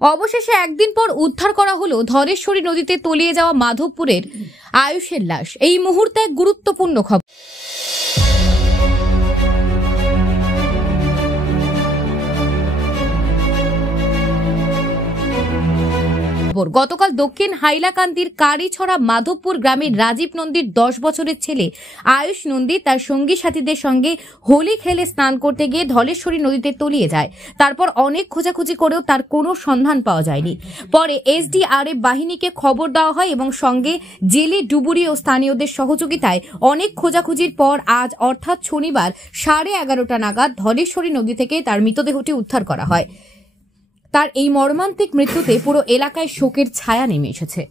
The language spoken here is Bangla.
অবশেষে একদিন পর উদ্ধার করা হলো ধলেশ্বরী নদীতে তলিয়ে যাওয়া মাধবপুরের আয়ুষের লাশ। এই মুহূর্তে এক গুরুত্বপূর্ণ খবর। গতকাল দক্ষিণ হাইলাকান্দির কারিছড়া মাধবপুর গ্রামের রাজীব নন্দীর 10 বছরের ছেলে আয়ুষ নন্দী তার সঙ্গী সাথীদের সঙ্গে হোলি খেলে স্নান করতে গিয়ে ধলেশ্বরী নদীতে তলিয়ে যায়। তারপর অনেক খোঁজাখুঁজি করেও তার কোনো সন্ধান পাওয়া যায়নি। পরে এসডিআরএফ বাহিনীকে খবর দেওয়া হয় এবং সঙ্গে জেলে ডুবুরি ও স্থানীয়দের সহযোগিতায় অনেক খোঁজাখুঁজির পর আজ অর্থাৎ শনিবার 11:30 নাগাদ ধলেশ্বরী নদী থেকে তার মৃতদেহটি উদ্ধার করা হয়। তার এই মর্মান্তিক মৃত্যুতে পুরো এলাকায় শোকের ছায়া নেমে এসেছে।